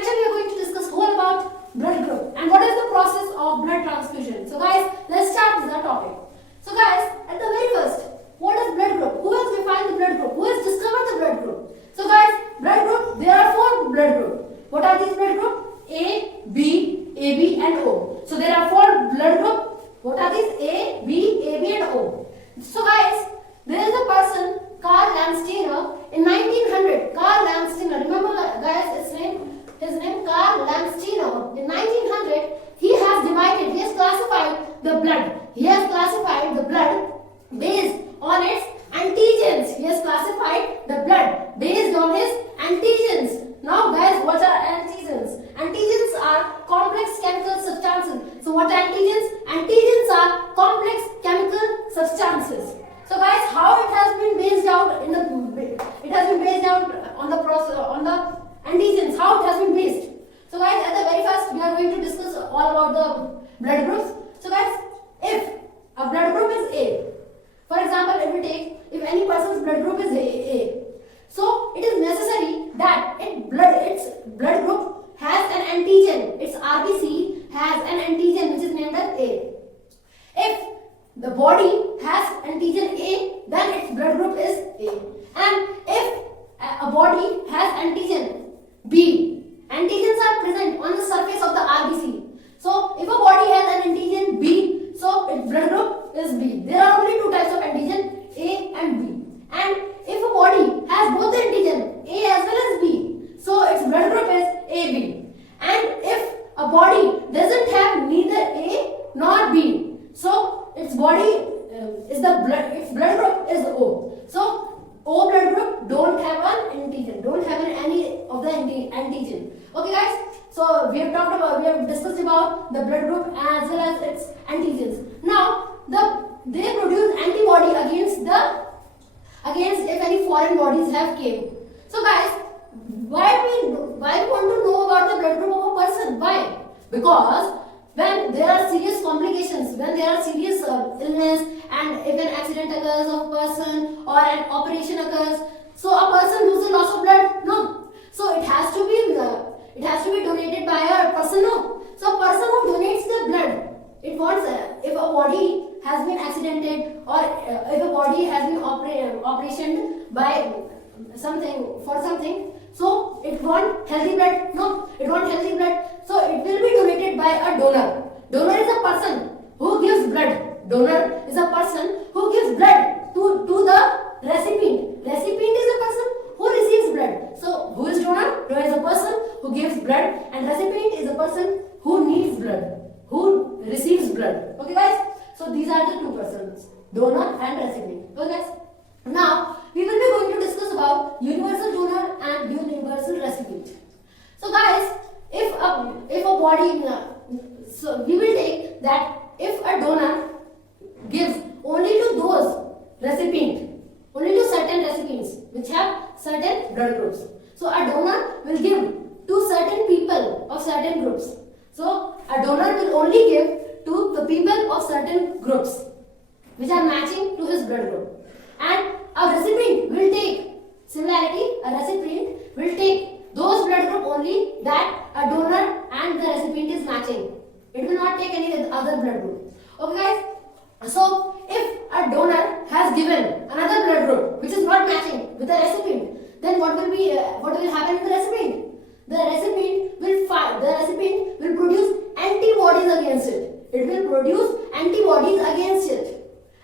lecture we are going to discuss all about blood group and what is the process of blood transfusion. So guys, let's start with the topic. So guys, at the very first, what is blood group? Who has defined the blood group? Who has discovered the blood group? So guys, blood group, there are 4 blood groups. What are these blood groups? A, B, AB and O. So there are 4 blood groups. What are these? A, B, AB and O. So guys, there is a person, Karl Landsteiner, in 1900. Karl Landsteiner, remember guys his name Karl Landsteiner. In 1900, he has classified the blood. He has classified the blood based on its antigens. He has classified the blood based on his antigens. Now guys, what are antigens? Antigens are complex chemical substances. So what are antigens? Antigens are complex chemical substances. So guys, how it has been based out on the process, on the antigens, how it has been based. So guys, at the very first we are going to discuss all about the blood groups. So guys, if a blood group is A, for example, if any person's blood group is A, so it is necessary that its blood group has an antigen. Its RBC has an antigen which is named as A. If the body has antigen A, then its blood group is A. And if a body has antigen B, antigens are present on the surface of the RBC. So if a body has an antigen B, so its blood group is B. There are only 2 types of antigen, A and B. And if a body has both the antigen A as well as B, so its blood group is AB. And if a body doesn't have neither A nor B, so its blood group is O. So O blood group don't have an antigen, don't have any of the antigen. Okay guys, so we have discussed about the blood group as well as its antigens. Now they produce antibody against if any foreign bodies have came. So guys, why we want to know about the blood group of a person? Why? Because when there are serious complications, when there are serious illness, and if an accident occurs of a person or an operation occurs, so a person loses loss of blood? No. So it has to be donated by a person? No. So a person who donates the blood, it wants if a body has been accidented or if a body has been operationed by something, so it wants healthy blood? No, it wants healthy blood. So it will be donated by a donor. Donor is a person who gives blood. Donor is a person who gives blood to the recipient. Recipient is a person who receives blood. So who is donor? Donor is a person who gives blood, and recipient is a person who needs blood, who receives blood. Okay guys? So these are the 2 persons, donor and recipient. Okay guys? Now we will be going to discuss about universal donor and universal recipient. So guys, if a body, so we will take that if a donor gives only to those recipient, only to certain recipients which have certain blood groups. So a donor will give to certain people of certain groups. So a donor will only give to the people of certain groups which are matching to his blood group. And a recipient will take, similarity, a recipient will take those blood group only that a donor and the recipient is matching. It will not take any other blood group. Okay guys? So if a donor has given another blood group which is not matching with the recipient, then what will happen with the recipient? The recipient will produce antibodies against it. It will produce antibodies against it.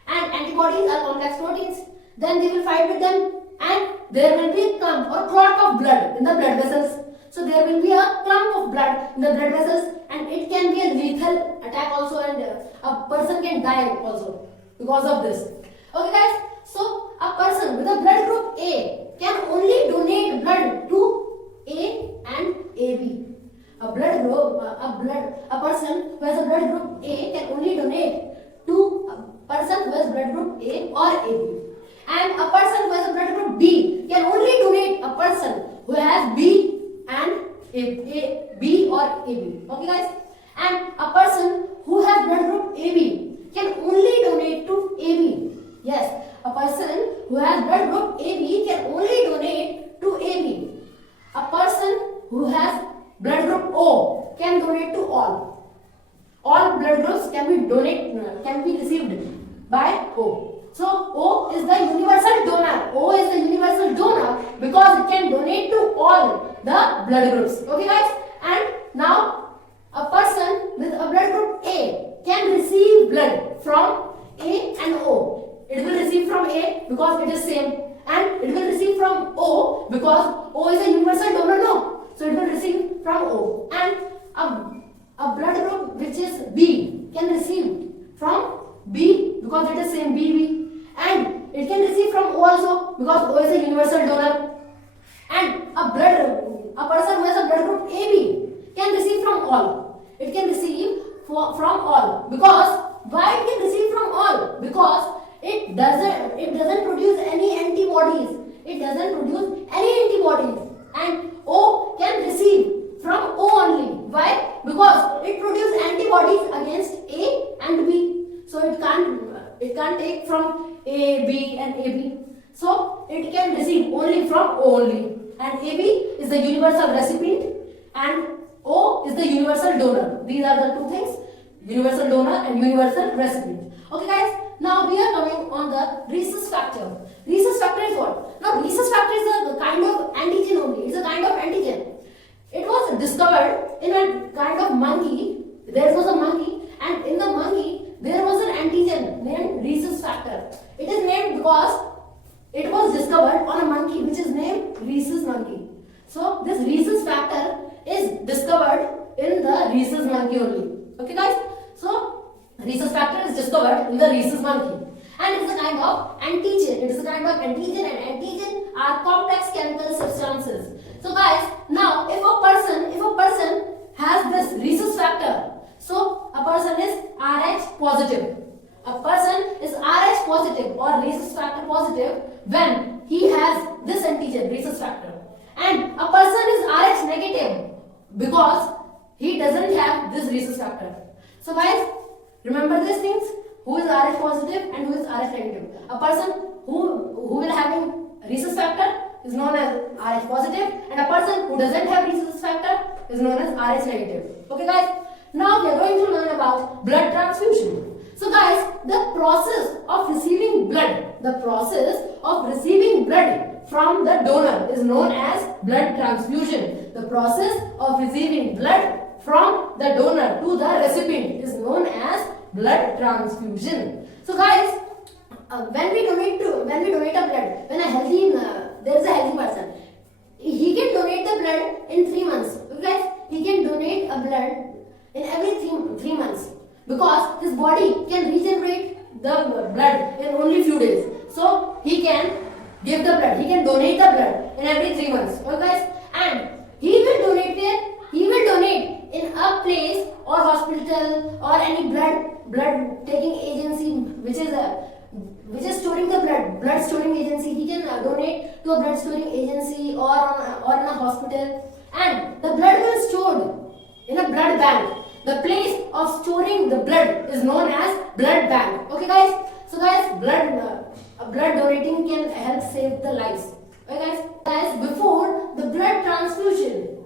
And antibodies are complex proteins. Then they will fight with them, and there will be a clump or clot of blood in the blood vessels. So there will be a clump of blood in the blood vessels, and it can be a lethal attack also, and a person can die also because of this. Okay guys, so a person with a blood group A can only donate blood to A and AB. A person who has a blood group A can only donate to a person who has blood group A or AB. And a person who has a blood group B can only donate a person who has B and B or AB. Okay guys? And a person who has blood group AB can only donate to AB. Yes, a person who has blood group AB can only donate to AB. A person who has blood group O can donate to all. All blood groups can be received by O. So O is the universal donor. O is the universal donor because it can donate to all the blood groups. Okay guys? And now a person with a blood group A can receive blood from A and O. It will receive from A because it is same, and it will receive from O because O is a universal donor, no? So it will receive from O. And a blood group which is B can receive from B because it is same BB. And it can receive from O also because O is a universal donor. And a person who has a blood group AB can receive from all. It can receive from all because why it can receive from all? Because it doesn't produce any antibodies. It doesn't produce any antibodies. And O can receive from O only. Why? Because it produces antibodies against A and B. So it can't take from A, B and AB. So it can receive only from O only. And AB is the universal recipient and O is the universal donor. These are the two things, universal donor and universal recipient. Okay guys, now we are coming on the rhesus factor. Rhesus factor is what? Now rhesus factor is a kind of antigen only. It's a kind of antigen. It was discovered in a kind of monkey. There was a monkey, and in the monkey there was an antigen named rhesus factor. It is named because it was discovered on a monkey which is named rhesus monkey. So this rhesus factor is discovered in the rhesus monkey only. Okay guys? So rhesus factor is discovered in the rhesus monkey. And it is a kind of antigen. It is a kind of antigen, and antigen are complex chemical substances. So guys, now if a person has this rhesus factor, so a person is Rh positive. A person is Rh positive or rhesus factor positive when he has this antigen, rhesus factor. And a person is Rh negative because he doesn't have this rhesus factor. So guys, remember these things. Who is Rh positive and who is Rh negative? A person who will having rhesus factor is known as Rh positive, and a person who doesn't have rhesus factor is known as Rh negative. Okay guys, now we are going to learn about blood transfusion. So guys, the process of receiving blood from the donor is known as blood transfusion. The process of receiving blood from the donor to the recipient is known as blood transfusion. So guys, when we donate a blood, when there is a healthy person, he can donate the blood in 3 months. Okay guys, he can donate a blood in every 3 months because his body can regenerate the blood in only few days. So he can give the blood, he can donate the blood in every 3 months. Okay guys, and he will donate where? He will donate in a place or hospital or any blood taking agency which is storing the blood storing agency. He can donate to a blood storing agency or in a hospital, and the blood will be stored in a blood bank. The place of storing the blood is known as blood bank. Okay guys, so guys, blood donating can help save the lives. Okay guys, before the blood transfusion,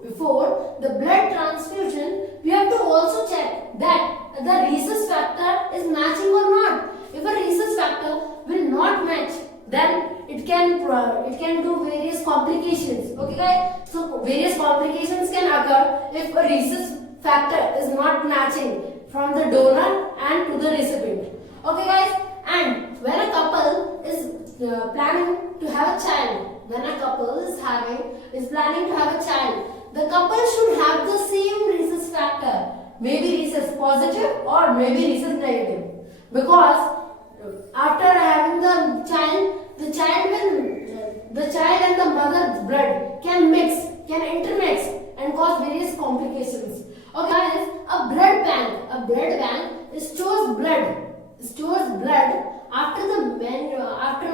we have to also check that the rhesus factor is matching or not. If a rhesus factor will not match, then it can do various complications. Okay guys, so various complications can occur if a rhesus factor is not matching from the donor and to the recipient. Okay guys, and when a couple is planning to have a child, the couple should have the same rhesus factor, maybe rhesus positive or maybe rhesus negative, because after having the child and the mother's blood can intermix and cause various complications. Okay guys, a blood bank stores blood after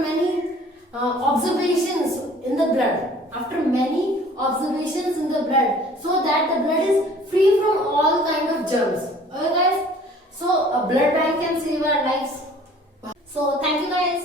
many observations in the blood. After many observations in the blood, so that the blood is free from all kind of germs. Okay guys, so a blood bank can save our lives. So thank you guys.